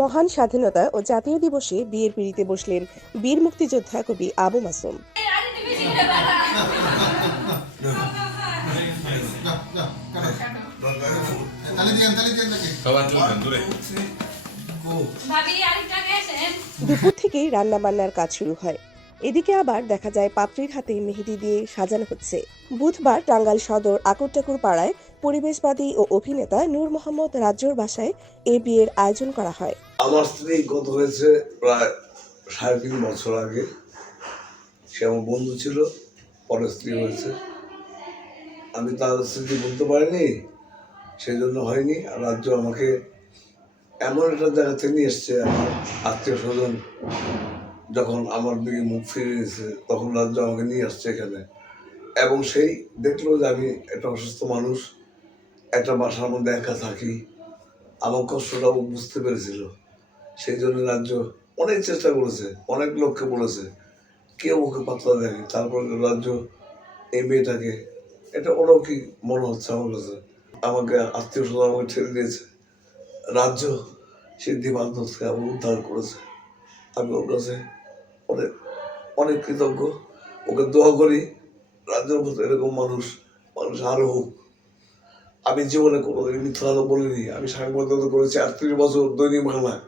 মহান স্বাধীনতা ও জাতীয় দিবসে বিয়ের পিড়িতে বসলেন বীর মুক্তিযোদ্ধা কবি আবু মাসুম। দুপুর থেকেই রান্না বান্নার কাজ শুরু হয়। এদিকে আবার দেখা যায় পাত্রীর হাতে মেহেদি দিয়ে সাজানো হচ্ছে। বুধবার টাঙ্গাইল সদর আকরটাকুর পাড়ায় পরিবেশবাদী ও অভিনেতা নূর মোহাম্মদ রাজ্যর বাসায় এই বিয়ের আয়োজন করা হয়। আমার স্ত্রী গত হয়েছে প্রায় সাড়ে তিন বছর আগে। সে আমার বন্ধু ছিল পরে স্ত্রী হয়েছে। আমি তার স্মৃতি বলতে পারিনি সেই জন্য হয়নি। আর রাজ্য আমাকে এমন একটা জায়গাতে নিয়ে এসছে, আমার আত্মীয় স্বজন। যখন আমার দিকে মুখ ফিরে এসেছে তখন রাজ্য আমাকে নিয়ে আসছে এখানে। এবং সেই দেখল যে আমি একটা অসুস্থ মানুষ। একটা বাসার মধ্যে একা থাকি। আমার কষ্টটাও বুঝতে পেরেছিল। সেই জন্য রাজ্য অনেক চেষ্টা করেছে, অনেক লোককে বলেছে, কেউ ওকে পাত্তা দেয়নি। তারপর রাজ্য এই মেয়েটাকে এটা অলৌকিক মনে হচ্ছে আমার কাছে। আমাকে আত্মীয় স্বজন আমাকে ছেড়ে দিয়েছে। রাজ্য সিদ্ধি বান্ধব থেকে আমাকে উদ্ধার করেছে। আমি ওর কাছে অনেক অনেক কৃতজ্ঞ। ওকে দোয়া করি, রাজ্যের মতো এরকম মানুষ মানুষ আরও হোক। আমি জীবনে কোনো মিথ্যা বলিনি। আমি সাংবাদিকতা করেছি আটত্রিশ বছর দৈনিক বাংলায়।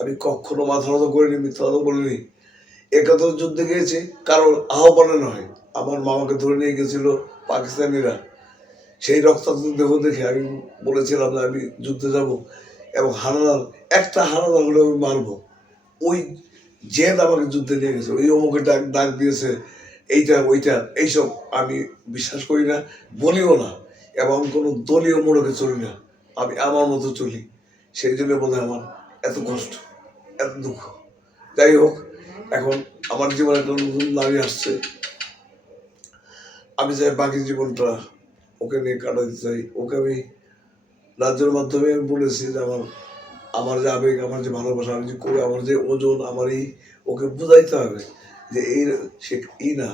আমি কখনো মাথা নত করিনি, মিথ্যা বলিনি। একাত্তর যুদ্ধে গিয়েছি কারণ আহ্বানে নয়। আমার মামাকে ধরে নিয়ে গেছিল পাকিস্তানিরা। সেই রক্তাক্ত দেহ দেখে আমি বলেছিলাম যে আমি যুদ্ধে যাব এবং হানাদার, একটা হানাদার হলে আমি মারবো। ওই জেদ আমাকে যুদ্ধে নিয়ে গেছে, ওই অমুকে ডাক ডাক দিয়েছে, এইটা, ওইটা, এইসব আমি বিশ্বাস করি না, বলিও না। এবং কোনো দলীয় মোড়কে চলি না। আমি আমার মতো চলি। সেই জন্য বোধ আমার এত কষ্ট, এত দুঃখ। যাই হোক, এখন আমার জীবনে একটা নতুন নারী আসছে। আমি চাই বাকি জীবনটা ওকে নিয়ে কাটাতে চাই। ওকে আমি রাজ্যের মাধ্যমে আমি বলেছি যে আমার আমার যে আবেগ, আমার যে ভালোবাসা আমি যে করি আমার যে ওজন, আমার এই, ওকে বুঝাইতে হবে যে এই সে ই না?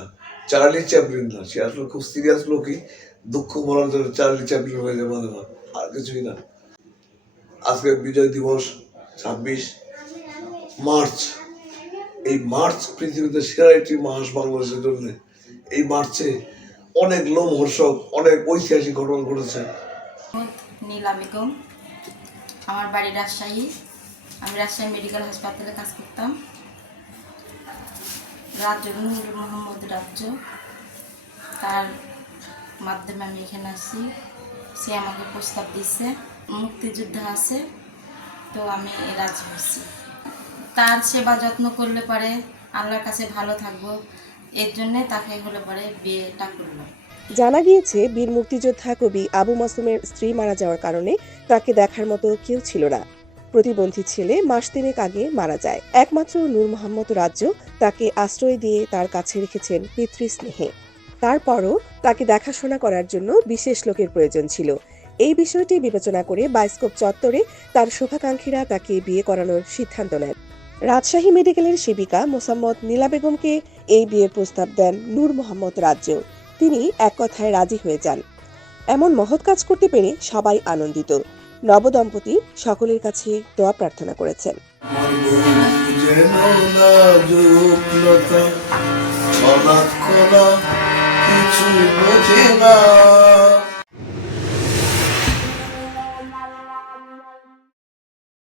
চার্লি চ্যাপলিন না, সে আসলে খুব সিরিয়াস লোকই। দুঃখ মরার জন্য চার্লি চ্যাপলিন হয়ে যাবে আর কিছুই না। আজকে বিজয় দিবস ছাব্বিশ মার্চ। এই মার্চ পৃথিবীতে সেরা একটি মাস বাংলাদেশের জন্য। এই মার্চে অনেক লোমহর্ষক, অনেক ঐতিহাসিক ঘটনা ঘটেছে। নীলা আমার বাড়ি রাজশাহী। আমি রাজশাহী মেডিকেল হাসপাতালে কাজ করতাম। রাজ্য মোহাম্মদ রাজ্য। তার মাধ্যমে আমি এখানে আসছি। সে আমাকে প্রস্তাব দিচ্ছে মুক্তিযুদ্ধ আছে, তো আমি রাজি হচ্ছি তার সেবা যত্ন করলে পরে আল্লাহর কাছে ভালো থাকব। এর জন্যে তাকে হলে পরে বিয়েটা করলাম জানা গিয়েছে, বীর মুক্তিযোদ্ধা কবি আবু মাসুমের স্ত্রী মারা যাওয়ার কারণে তাকে দেখার মতো কেউ ছিল না। প্রতিবন্ধী ছেলে মাস তিনেক আগে মারা যায়। একমাত্র নূর মোহাম্মদ রাজ্য তাকে আশ্রয় দিয়ে তার কাছে রেখেছেন পিতৃস্নেহে। তারপরও তাকে দেখাশোনা করার জন্য বিশেষ লোকের প্রয়োজন ছিল। এই বিষয়টি বিবেচনা করে বায়োস্কোপ চত্বরে তার শুভাকাঙ্ক্ষীরা তাকে বিয়ে করানোর সিদ্ধান্ত নেন। রাজশাহী মেডিকেলের সেবিকা মোসাম্মদ নীলা বেগমকে এই বিয়ের প্রস্তাব দেন নূর মোহাম্মদ রাজ্য। তিনি এক কথায় রাজি হয়ে যান। এমন মহৎ কাজ করতে পেরে সবাই আনন্দিত। নবদম্পতি সকলের কাছে দোয়া প্রার্থনা করেছেন। 去不尽啊。